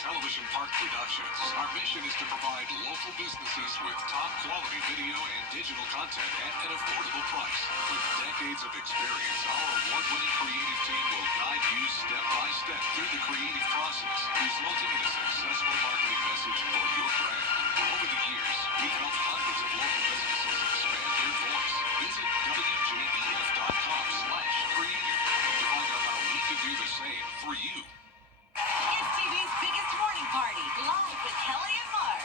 Television Park Productions. Our mission is to provide local businesses with top quality video and digital content at an affordable price. With decades of experience, our award-winning creative team will guide you step by step through the creative process, resulting in a successful marketing message for your brand. Over the years, we've helped hundreds of local businesses expand their voice. Visit WJBF.com/creative to find out how we can do the same for you. It's TV's biggest morning party, live with Kelly and Mark.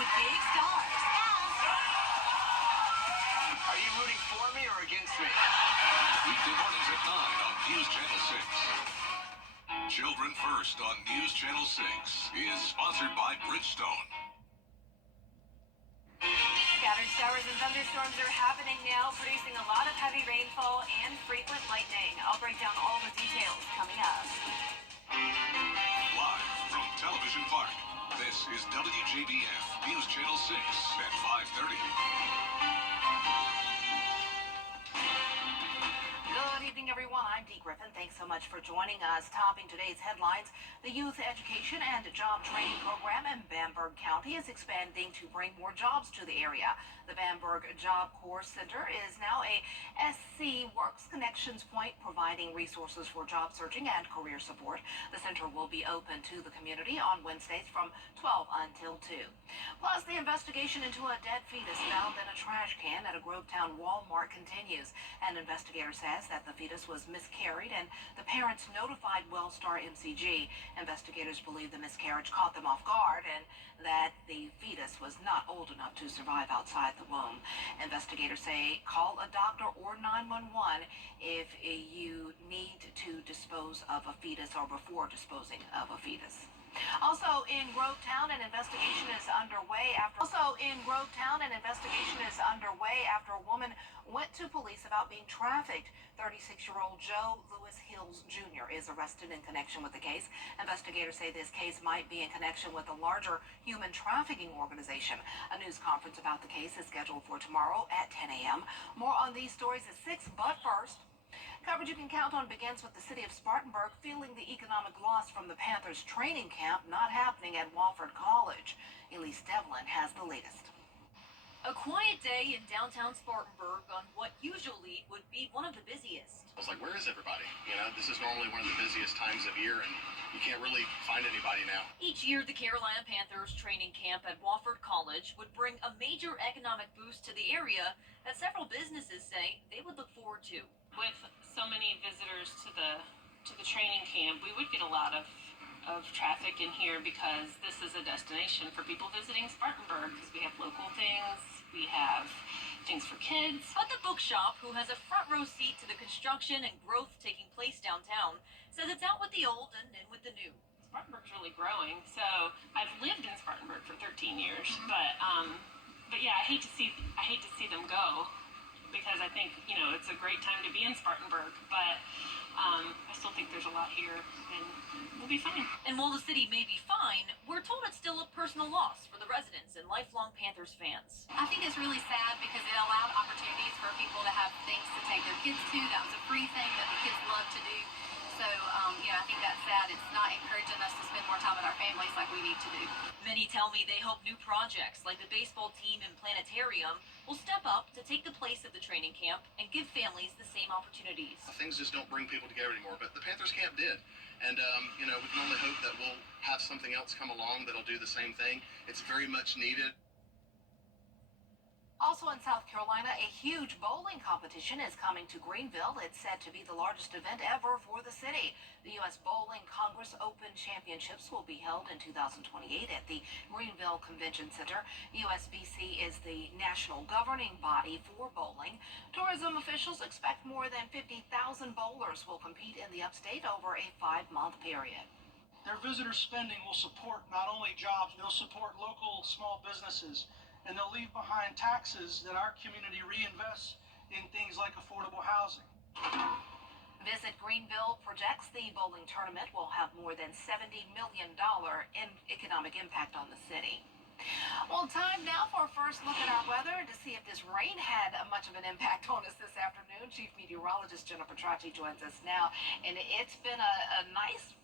With big stars Are you rooting for me or against me? Weekday mornings at 9 on News Channel 6. Children First on News Channel 6 is sponsored by Bridgestone. Scattered showers and thunderstorms are happening now, producing a lot of heavy rainfall and frequent lightning. I'll break down all the details coming up. Live from Television Park, this is WJBF News Channel 6 at 5:30. Good evening, everyone. I'm Dee Griffin. Thanks so much for joining us. Topping today's headlines, the Youth Education and Job Training Program in Bamberg County is expanding to bring more jobs to the area. The Bamberg Job Corps Center is now a SC Works Connections point, providing resources for job searching and career support. The center will be open to the community on Wednesdays from 12 until 2. Plus, the investigation into a dead fetus found in a trash can at a Grovetown Walmart continues. An investigator says that the fetus was miscarried and the parents notified Wellstar MCG. Investigators believe the miscarriage caught them off guard and that the fetus was not old enough to survive outside the womb. Investigators say call a doctor or 911 if you need to dispose of a fetus or before disposing of a fetus. Also in Grovetown, an investigation is underway after a woman went to police about being trafficked. 36-year-old Joe Lewis Hills Jr. is arrested in connection with the case. Investigators say this case might be in connection with a larger human trafficking organization. A news conference about the case is scheduled for tomorrow at 10 a.m. More on these stories at 6, but first, coverage you can count on begins with the city of Spartanburg feeling the economic loss from the Panthers training camp not happening at Wofford College. Elise Devlin has the latest. A quiet day in downtown Spartanburg on what usually would be one of the busiest. I was like, where is everybody? You know, this is normally one of the busiest times of year, and you can't really find anybody now. Each year, the Carolina Panthers training camp at Wofford College would bring a major economic boost to the area that several businesses say they would look forward to. With so many visitors to the training camp, we would get a lot of traffic in here because this is a destination for people visiting Spartanburg because we have local things, we have things for kids. But the bookshop, who has a front row seat to the construction and growth taking place downtown, says it's out with the old and in with the new. Spartanburg's really growing, so I've lived in Spartanburg for 13 years, but yeah, I hate to see them go because I think, you know, it's a great time to be in Spartanburg, but I still think there's a lot here and we'll be fine. And while the city may be fine, we're told it's still a personal loss for the residents and lifelong Panthers fans. I think it's really sad because it allowed opportunities for people to have things to take their kids to. That was a free thing that the kids love to do. So, I think that's sad. It's not encouraging us to spend more time with our families like we need to do. Many tell me they hope new projects like the baseball team and planetarium will step up to take the place of the training camp and give families the same opportunities. Things just don't bring people together anymore, but the Panthers camp did. And, we can only hope that we'll have something else come along that'll do the same thing. It's very much needed. Also in South Carolina, a huge bowling competition is coming to Greenville. It's said to be the largest event ever for the city. The U.S. Bowling Congress Open Championships will be held in 2028 at the Greenville Convention Center. USBC is the national governing body for bowling. Tourism officials expect more than 50,000 bowlers will compete in the upstate over a 5-month period. Their visitor spending will support not only jobs, they'll support local small businesses, and they'll leave behind taxes that our community reinvests in things like affordable housing. Visit Greenville projects the bowling tournament will have more than $70 million in economic impact on the city. Well, time now for a first look at our weather to see if this rain had much of an impact on us this afternoon. Chief Meteorologist Jennifer Tracci joins us now, and it's been a nice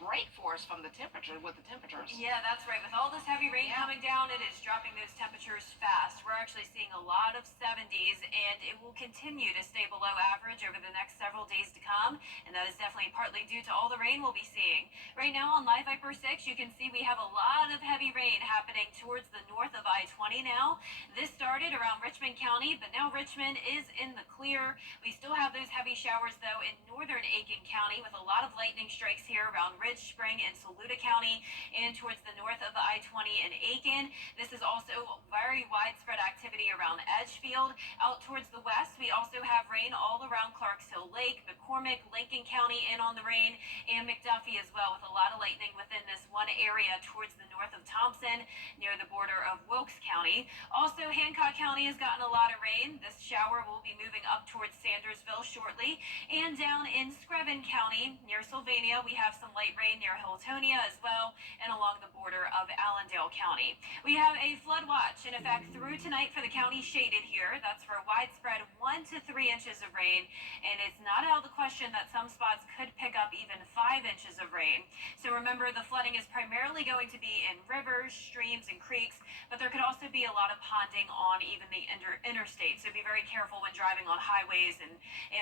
break for us from the temperature with the temperatures. Yeah, that's right. With all this heavy rain coming down, it is dropping those temperatures fast. We're actually seeing a lot of 70s, and it will continue to stay below average over the next several days to come, and that is definitely partly due to all the rain we'll be seeing. Right now on Live Viper 6, you can see we have a lot of heavy rain happening towards the north of I-20 now. This started around Richmond County, but now Richmond is in the clear. We still have those heavy showers, though, in northern Aiken County, with a lot of lightning strikes here around Ridge Spring and Saluda County and towards the north of the I-20 in Aiken. This is also very widespread activity around Edgefield. Out towards the west, we also have rain all around Clarks Hill Lake, McCormick, Lincoln County in on the rain, and McDuffie as well, with a lot of lightning within this one area towards the north of Thompson, near the border of Wilkes County. Also, Hancock County has gotten a lot of rain. This shower will be moving up towards Sandersville shortly. And down in Screven County, near Sylvania, we have some light rain near Hilltonia as well, and along the border of Allendale County. We have a flood watch in effect through tonight for the county shaded here. That's for widespread 1 to 3 inches of rain, and it's not out of the question that some spots could pick up even 5 inches of rain. So remember, the flooding is primarily going to be in rivers, streams, and creeks, but there could also be a lot of ponding on even the interstate. So be very careful when driving on highways and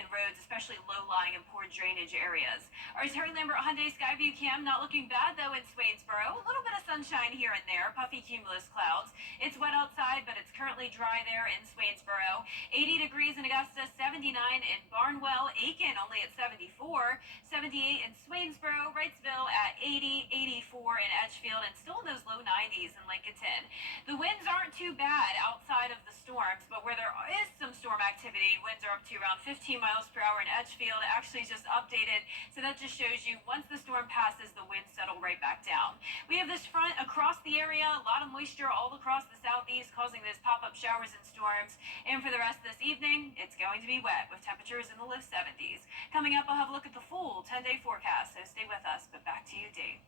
roads, especially low-lying and poor drainage areas. Our Terry Lambert Hyundai Skyview cam not looking bad though in Swainsboro. A little bit of sunshine here and there, puffy cumulus clouds. It's wet outside, but it's currently dry there in Swainsboro. 80 degrees in Augusta, 79 in Barnwell, Aiken only at 74, 78 in Swainsboro, Wrightsville at 80, 84 in Edgefield, and still in those low 90s in Lincolnton. The winds aren't too bad outside of the storms, but where there is some storm activity, winds are up to around 15 miles per hour in Edgefield. Actually just updated, so that just shows you once the storm passes, the winds settle right back down. We have this front across the area, a lot of moisture all across the southeast, causing those pop-up showers and storms. And for the rest of this evening, it's going to be wet with temperatures in the low 70s. Coming up, I'll have a look at the full 10-day forecast, so stay with us. But back to you, Dave.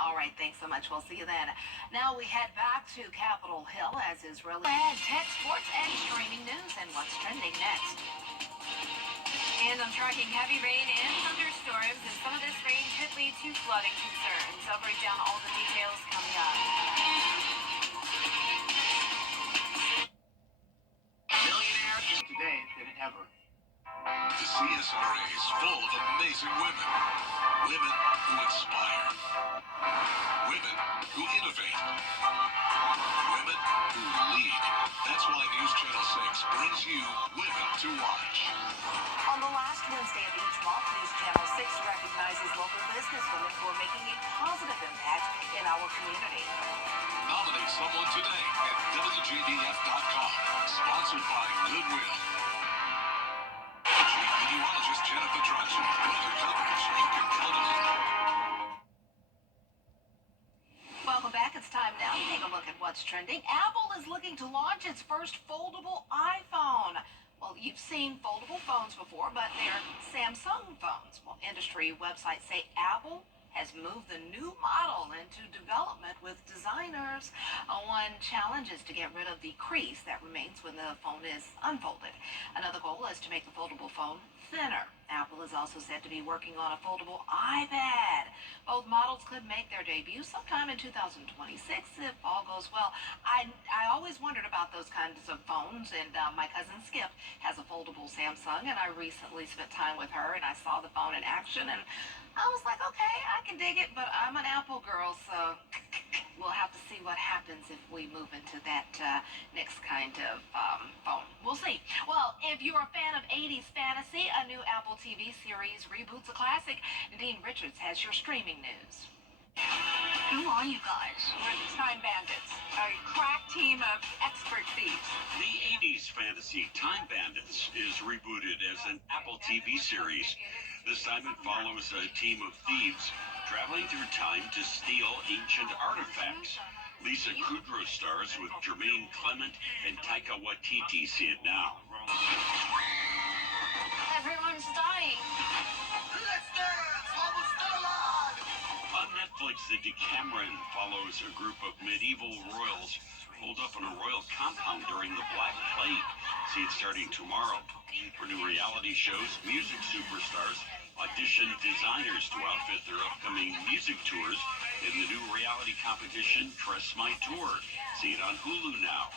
All right, thanks so much. We'll see you then. Now we head back to Capitol Hill as Israeli and tech, sports, and streaming news and what's trending next. And I'm tracking heavy rain and thunderstorms, and some of this rain could lead to flooding concerns. I'll break down all the details coming up. Millionaire today than ever. The CSRA is full of amazing women. Women who inspire. Women who innovate. Women who lead. That's why News Channel 6 brings you Women to Watch. On the last Wednesday of each month, News Channel 6 recognizes local businesswomen who are making a positive impact in our community. Nominate someone today at WJBF.com. Sponsored by Goodwill. Chief Meteorologist Jennifer Trudgeon. Weather coverage you can count on. Welcome back. It's time now to take a look at what's trending. Apple is looking to launch its first foldable iPhone. Well, you've seen foldable phones before, but they're Samsung phones. Well, industry websites say Apple has moved the new model into development with designers. One challenge is to get rid of the crease that remains when the phone is unfolded. Another goal is to make the foldable phone thinner. Apple is also said to be working on a foldable iPad. Both models could make their debut sometime in 2026 if all goes well. I always wondered about those kinds of phones, and my cousin Skip has a foldable Samsung, and I recently spent time with her, and I saw the phone in action, and I was like, okay, I can dig it, but I'm an Apple girl, so we'll have to see what happens if we move into that next kind of phone. We'll see. Well, if you're a fan of 80s fantasy, a new Apple TV series reboots a classic. Dean Richards has your streaming news. Who are you guys? We're the Time Bandits, a crack team of expert thieves. The 80s fantasy Time Bandits is rebooted as an Apple TV series. This time it follows a team of thieves traveling through time to steal ancient artifacts. Lisa Kudrow stars with Jermaine Clement and Taika Waititi. See it now. Everyone's dying. Let's dance while we're still alive. On Netflix, the Decameron follows a group of medieval royals holed up in a royal compound during the Black Plague. See it starting tomorrow. For new reality shows, music superstars auditioned designers to outfit their upcoming music tours in the new reality competition, Trust My Tour. See it on Hulu now.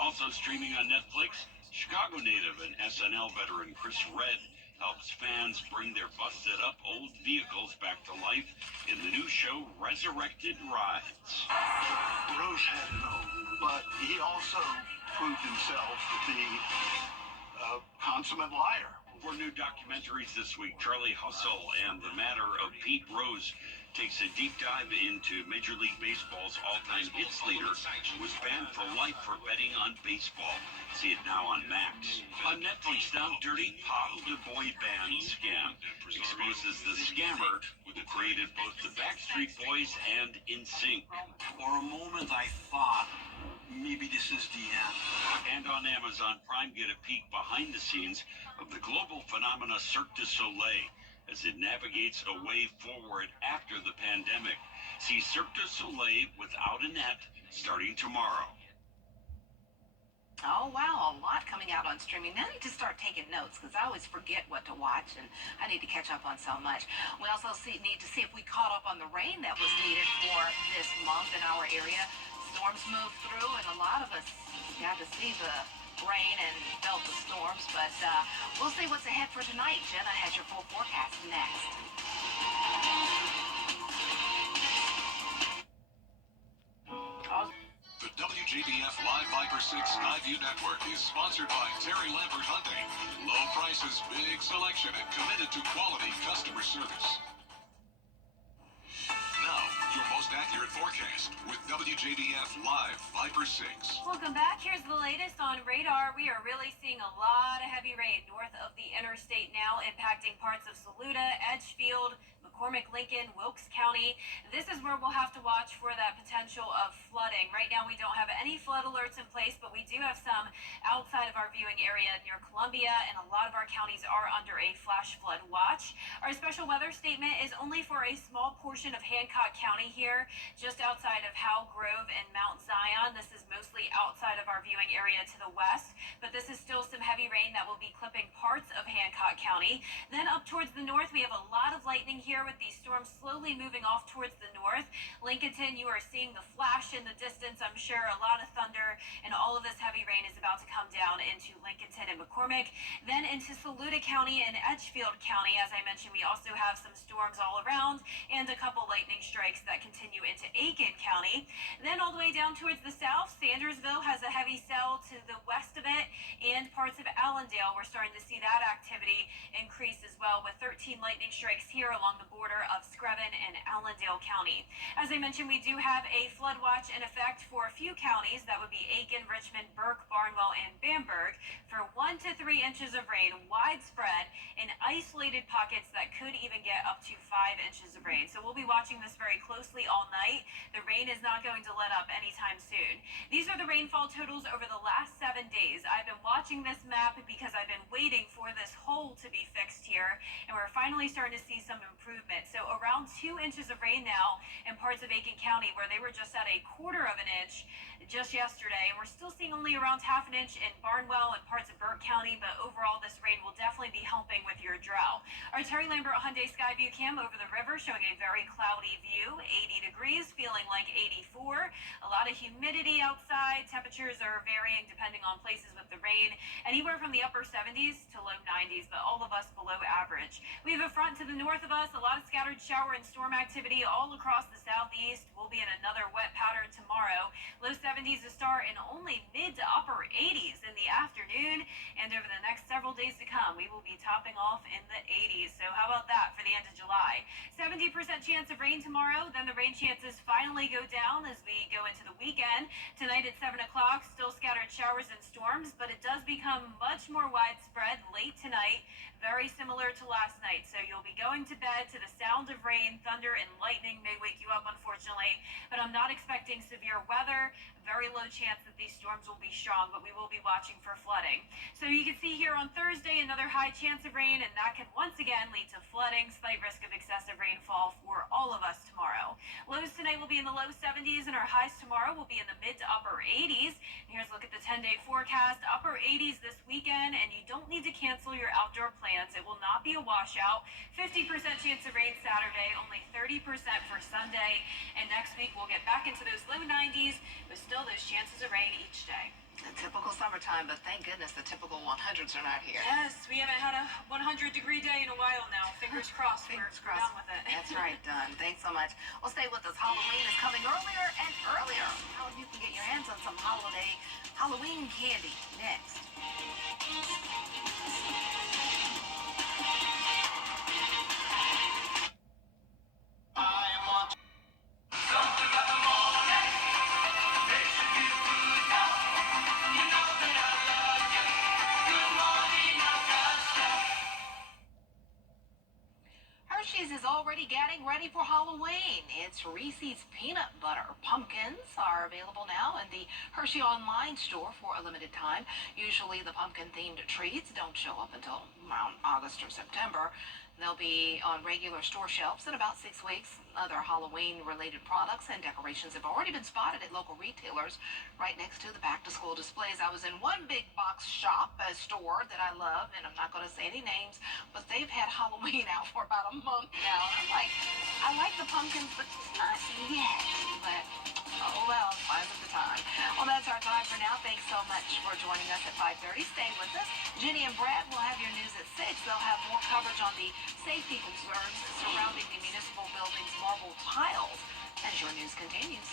Also streaming on Netflix, Chicago native and SNL veteran Chris Redd helps fans bring their busted-up old vehicles back to life in the new show Resurrected Rides. Rose had no, but he also proved himself to be a consummate liar. For new documentaries this week, Charlie Hustle and The Matter of Pete Rose takes a deep dive into Major League Baseball's all-time hits leader, who was banned for life for betting on baseball. See it now on Max. On Netflix now, Dirty Pop, the boy band scam, exposes the scammer who created both the Backstreet Boys and NSYNC. For a moment, I thought maybe this is the end. And on Amazon Prime, get a peek behind the scenes of the global phenomena Cirque du Soleil as it navigates a way forward after the pandemic. See Cirque du Soleil without a net starting tomorrow. Oh, wow, a lot coming out on streaming. Now I need to start taking notes because I always forget what to watch, and I need to catch up on so much. We also need to see if we caught up on the rain that was needed for this month in our area. Storms moved through, and a lot of us got to see the rain and felt the storms, but we'll see what's ahead for tonight. Jenna has your full forecast next. The WJBF Live Viper 6 Skyview Network is sponsored by Terry Lambert Hyundai. Low prices, big selection, and committed to quality customer service. Now, your most accurate forecast with WJBF Live Viper 6. Welcome back. Here's the latest on radar. We are really seeing a lot of heavy rain north of the interstate now, impacting parts of Saluda, Edgefield, McCormick, Lincoln, Wilkes County. This is where we'll have to watch for that potential of flooding. Right now we don't have any flood alerts in place, but we do have some outside of our viewing area near Columbia, and a lot of our counties are under a flash flood watch. Our special weather statement is only for a small portion of Hancock County here, just outside of Howell Grove and Mount Zion. This is mostly outside of our viewing area to the west, but this is still some heavy rain that will be clipping parts of Hancock County. Then up towards the north, we have a lot of lightning here with these storms slowly moving off towards the north. Lincolnton, you are seeing the flash in the distance. I'm sure a lot of thunder, and all of this heavy rain is about to come down into Lincolnton and McCormick. Then into Saluda County and Edgefield County. As I mentioned, we also have some storms all around and a couple lightning strikes that continue into Aiken County. Then all the way down towards the south, Sandersville has a heavy cell to the west of it, and parts of Allendale, we're starting to see that activity increase as well, with 13 lightning strikes here along the border of Screven and Allendale County. As I mentioned, we do have a flood watch in effect for a few counties. That would be Aiken, Richmond, Burke, Barnwell, and Bamberg for 1 to 3 inches of rain, widespread in isolated pockets that could even get up to 5 inches of rain. So we'll be watching this very closely all night. The rain is not going to let up anytime soon. These are the rainfall totals over the last 7 days. I've been watching this map because I've been waiting for this hole to be fixed here, and we're finally starting to see some improvement. So around 2 inches of rain now in parts of Aiken County, where they were just at 1/4 of an inch just yesterday. And we're still seeing only around 1/2 an inch in Barnwell and parts of Burke County, but overall this rain will definitely be helping with your drought. Our Terry Lambert Hyundai Skyview cam over the river showing a very cloudy view, 80 degrees, feeling like 84. A lot of humidity outside. Temperatures are varying depending on places with the rain, anywhere from the upper 70s to low 90s, but all of us below average. We have a front to the north of us, a lot of scattered shower and storm activity all across the southeast. We'll be in another wet pattern tomorrow. Low 70s to start and only mid to upper 80s in the afternoon, and over the next several days to come, we will be topping off in the 80s. So how about that for the end of July? 70% chance of rain tomorrow, then the rain chances finally go down as we go into the weekend. Tonight at 7 o'clock, still scattered showers and storms, but it does become much more widespread late tonight, very similar to last night. So you'll be going to bed to the sound of rain, thunder, and lightning may wake you up, unfortunately, but I'm not expecting severe weather. Very low chance that these storms will be strong, but we will be watching for flooding. So you can see here on Thursday, another high chance of rain, and that can once again lead to flooding, slight risk of excessive rainfall for all of us tomorrow. Lows tonight will be in the low 70s, and our highs tomorrow will be in the mid to upper 80s. And here's a look at the 10-day forecast. Upper 80s this weekend, and you don't need to cancel your outdoor plans. It will not be a washout. 50% chance of rain Saturday, only 30% for Sunday. And next week, we'll get back into those low 90s, but still those chances of rain each day. A typical summertime, but thank goodness the typical 100s are not here. Yes, we haven't had a 100-degree day in a while now. Fingers crossed. Fingers we're crossed. done with it. That's right, done. Thanks so much. Well, stay with us. Halloween is coming earlier and earlier. How you can get your hands on some Halloween candy next. Hershey's is already getting ready for Halloween. It's Reese's Peanut Butter Pumpkins are available now in the Hershey online store for a limited time. Usually the pumpkin-themed treats don't show up until around August or September. They'll be on regular store shelves in about 6 weeks. Other Halloween-related products and decorations have already been spotted at local retailers right next to the back-to-school displays. I was in one big box shop, a store that I love, and I'm not going to say any names, but they've had Halloween out for about a month now. And I'm like, I like the pumpkins, but just not yet. But oh well, signs of the time. Well, that's our time for now. Thanks so much for joining us at 5:30. Stay with us. Jenny and Brad will have your news at 6. They'll have more coverage on the safety concerns surrounding the municipal building's marble tiles as your news continues.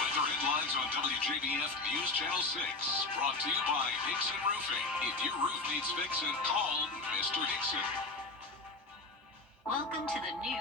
Weather headlines on WJBF News Channel 6. Brought to you by Hickson Roofing. If your roof needs fixing, call Mr. Hickson. Welcome to the new